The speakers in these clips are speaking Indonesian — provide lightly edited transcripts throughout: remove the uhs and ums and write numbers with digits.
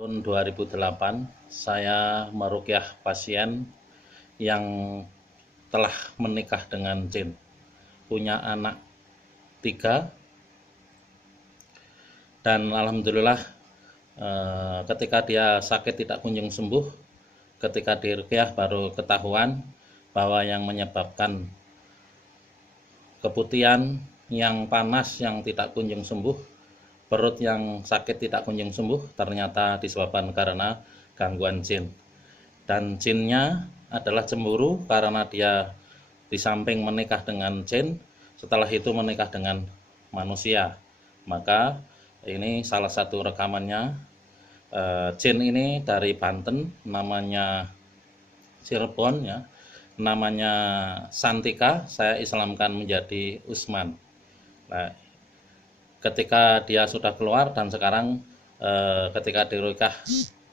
Tahun 2008, saya meruqyah pasien yang telah menikah dengan jin, punya anak 3, dan alhamdulillah ketika dia sakit tidak kunjung sembuh, ketika diruqyah baru ketahuan bahwa yang menyebabkan keputihan yang panas yang tidak kunjung sembuh, perut yang sakit tidak kunjung sembuh, ternyata disebabkan karena gangguan jin. Dan jinnya adalah cemburu karena dia di samping menikah dengan jin, setelah itu menikah dengan manusia. Maka ini salah satu rekamannya. Jin ini dari Banten, namanya Cirebon ya, namanya Santika, saya islamkan menjadi Usman. Nah, ketika dia sudah keluar dan sekarang ketika diruqyah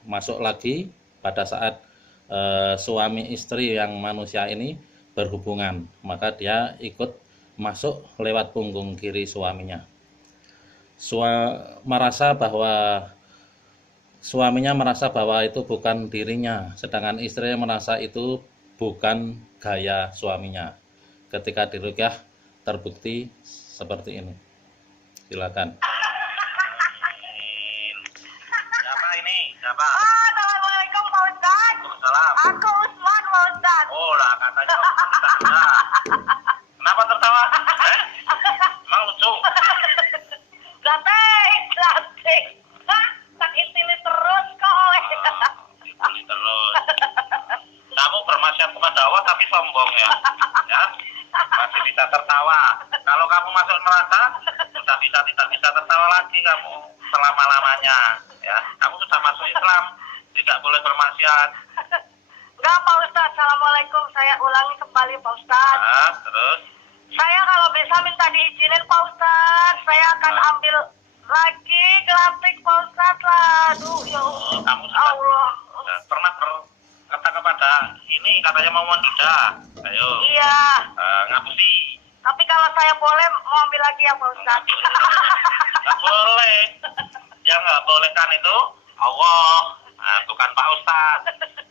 masuk lagi pada saat suami istri yang manusia ini berhubungan, maka dia ikut masuk lewat punggung kiri suaminya. Suaminya merasa bahwa itu bukan dirinya, sedangkan istrinya merasa itu bukan gaya suaminya. Ketika diruqyah terbukti seperti ini. Silakan. Siapa ini? Siapa? Assalamualaikum Pak Ustaz. Waalaikumsalam. Aku Usman Pak Ustaz. Oh lah katanya tertawa. Kenapa tertawa? Emang lucu? Glateng. Tak intili terus kok. Ini terus. Kamu bermaksiat kepada Allah tapi sombong ya. Ya. Masih bisa tertawa. Kalau kamu masuk neraka, sudah tidak bisa tertawa lagi kamu selama-lamanya. Ya. Kamu sudah masuk Islam, tidak boleh bermaksiat. Enggak Pak Ustaz. Assalamualaikum. Saya ulangi kembali Pak Ustaz. Nah, terus? Saya kalau bisa minta diizinin Pak Ustaz. Saya akan ambil lagi gelatik Pak Ustaz lah. Aduh ya Kamu sudah Allah. pernah berkata kepada ini katanya mau menduda. Ayo. Iya. Ngapusi. Tapi kalau saya boleh mau ambil lagi ya Pak Ustaz. Nggak boleh. Yang nggak bolehkan itu Allah, bukan Pak Ustaz.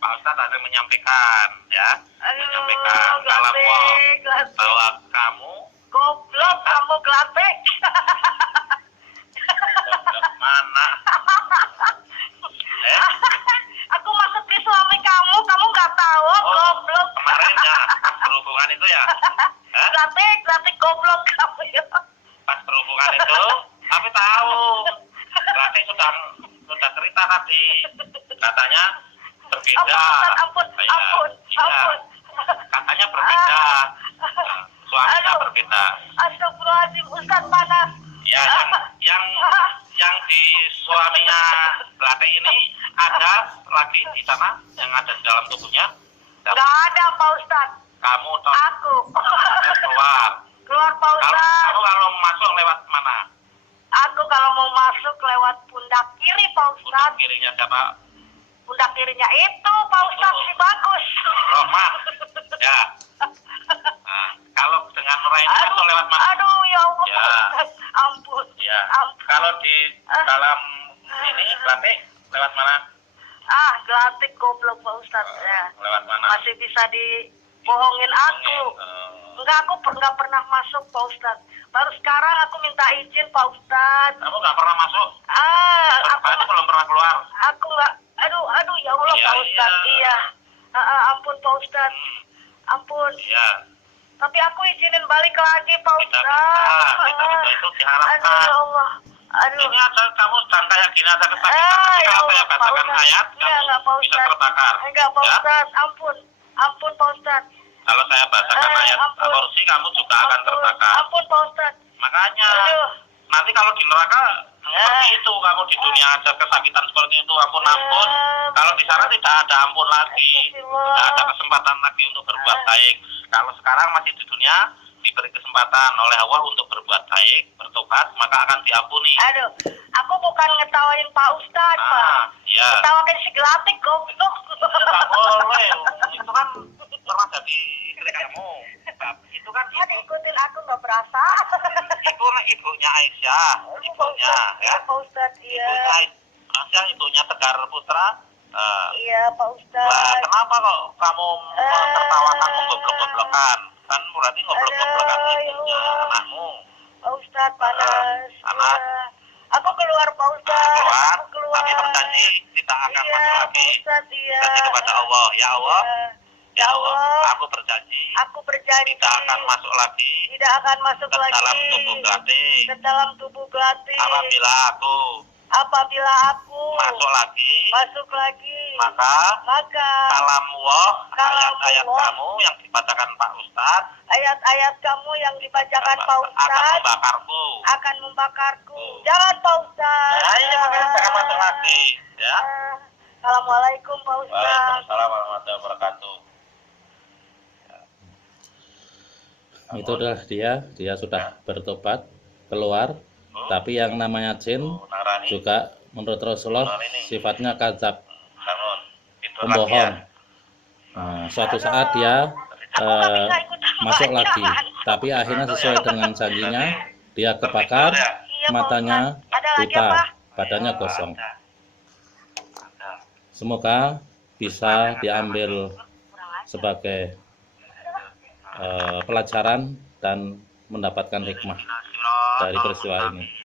Pak Ustaz ada menyampaikan, ya, menyampaikan kalam Allah bahwa kamu goblok kamu gelatek. goblok mana? Aku masuk ke suami kamu nggak tahu, goblok. Kemarin ya, berhubungan itu ya? Gelatek goblok kamu ya. Pas berhubungan itu, tapi tahu. Berarti sudah cerita tadi. Katanya berbeda. Ampun. Katanya berbeda. Suaminya berbeda. Astagfirullahaladzim, Ustaz panas. Ya, yang di suaminya Belate ini ada lagi di sana yang ada di dalam tubuhnya? Nggak ada Pak Ustaz. Kamu Aku. Keluar Pak Ustaz. Kamu kalau masuk lewat mana? Aku kalau mau masuk lewat pundak kiri Pak Ustaz. Pundak kirinya siapa? Pundak kirinya itu Pak Ustaz si bagus. Rohman. Ya. Nah, kalau dengan Nuraini masuk lewat mana? Aduh ya Allah Ya. Pak Ustaz. Ampun. Ya. Ampun. Kalau di dalam ini Belate lewat mana? Gelatik goblok Pak Ustaz. Ya. Lewat mana? Masih bisa dibohongin aku. Enggak, aku nggak pernah masuk Pak Ustaz. Baru sekarang aku minta izin Pak Ustaz. Kamu nggak pernah masuk? Aku belum pernah keluar. Aku nggak. Aduh ya Allah Pak Ustaz. Iya. Ampun Pak Ustaz. Ampun. Iya. Tapi aku izinin balik lagi Pak Tidak Ustaz. bisa. Itu diharamkan. Aduh ya Allah. Aduh. Ini aja kamu sedang kayak gini aja kesakitan. Ya Ketika Allah, saya Pak bacakan Ustaz. ayat, Iya, enggak, Pak kamu bisa Ustaz. terbakar. Enggak Pak Ya? Ustaz. Ampun Pak Ustaz. Kalau saya bacakan ayat ampun. kursi, kamu juga akan terbakar. Ampun Pak Ustaz. Makanya, Aduh. nanti kalau di neraka, seperti itu. Kamu di dunia aja kesakitan seperti itu, ampun. Kalau di sana tidak ada ampun lagi. Tidak ada kesempatan lagi untuk berbuat baik. Kalau sekarang masih di dunia, diberi kesempatan oleh Allah untuk berbuat baik, bertobat, maka akan diampuni. Aduh, aku bukan ngetawain Pak Ustaz, Pak. Iya. Ngetawain si gelatik, goblok. Tidak boleh. Itu kan pernah jadi istri kamu. Itu kan Dia diikutin aku nggak berasa. itu ibunya Aisyah, ibunya ya. Pak Ustaz, iya. Ibunya Aisyah, ibunya Sekar Putra. Iya Pak Lah, Ustadz. kenapa kok kamu tertawakan ngoblok-ngoblokan? Kan berarti ngoblok-ngoblokan ya ibunya Allah. anakmu. Pak Ustadz panas. Panas. Iya. Aku keluar Pak Ustadz. Keluar, Aku keluar. tapi berjanji tidak akan Iya masuk Pak lagi. Ustadz, iya. Berjanji kepada Allah, ya Allah, Iya. ya Ya Allah, Allah. aku berjanji Aku berjanji tidak akan masuk lagi tidak akan masuk ke lagi dalam tubuh Gating. ke dalam tubuh Gating. Apabila aku masuk lagi, maka kalamullah, ayat-ayat kamu yang dibacakan Pak Ustadz ayat-ayat kamu yang dibacakan Pak akan Ustadz membakarku. akan membakarku. Jangan Pak Ustadz. Nah, ini makanya jangan masuk lagi, ya. Assalamualaikum Pak Ustadz. Waalaikumsalam warahmatullahi wabarakatuh. Itu adalah dia sudah bertobat keluar, tapi yang namanya jin Narani, juga menurut Rasulullah sifatnya kadzab, bangun. Tidur pembohong. lagi ya. Nah, suatu saat dia masuk lagi, tapi akhirnya sesuai dengan janjinya dia kebakar, Iya, Pak matanya Ustadz. Ada lagi buta, apa? badannya kosong. Ada. Semoga bisa diambil sebagai pelajaran dan mendapatkan hikmah dari peristiwa ini.